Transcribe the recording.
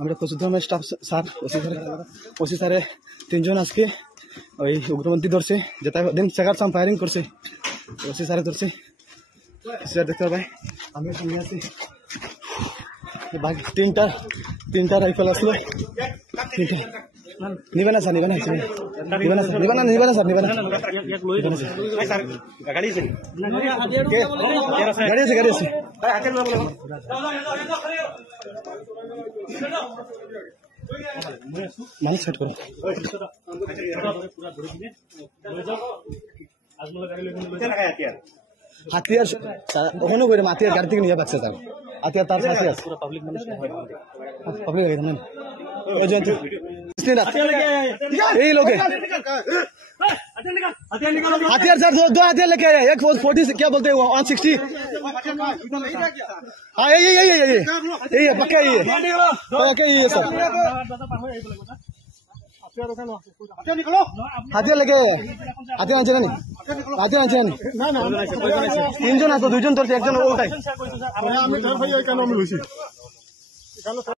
আমরা কচুধামের staff sir OC স্যারে 3 জন আজকে ওই উগ্রপন্থী ধরছে, যেটা দিন চেকার সাম ফায়ারিং করছে, ওসি স্যারে ধরছে। স্যার দেখতে পাবে আমিও সঙ্গে আছি। বাকি তিনটা রাইফেল আসলো, তিনটা নিবে না স্যার, নিবে না স্যার, গাড়ি আছে। মানুষ সেট করো হাতিয়ার ওখানে করে হাতিয়ার গাড়ি থেকে নিয়ে পাচ্ছে স্যার, হাতিয়ার তার সাথে আছে পাবলিক এই লোকে हथियार सर 2 हथियार लेके आए, एक 40 क्या बोलते हैं 160। हाँ यही है पक्का यही है सर। हथियार लेके हथियार आंचे नहीं, हथियार आंचे नहीं। 3 জন আছে, 2 জন ধরছে, 1 জন ওটাই।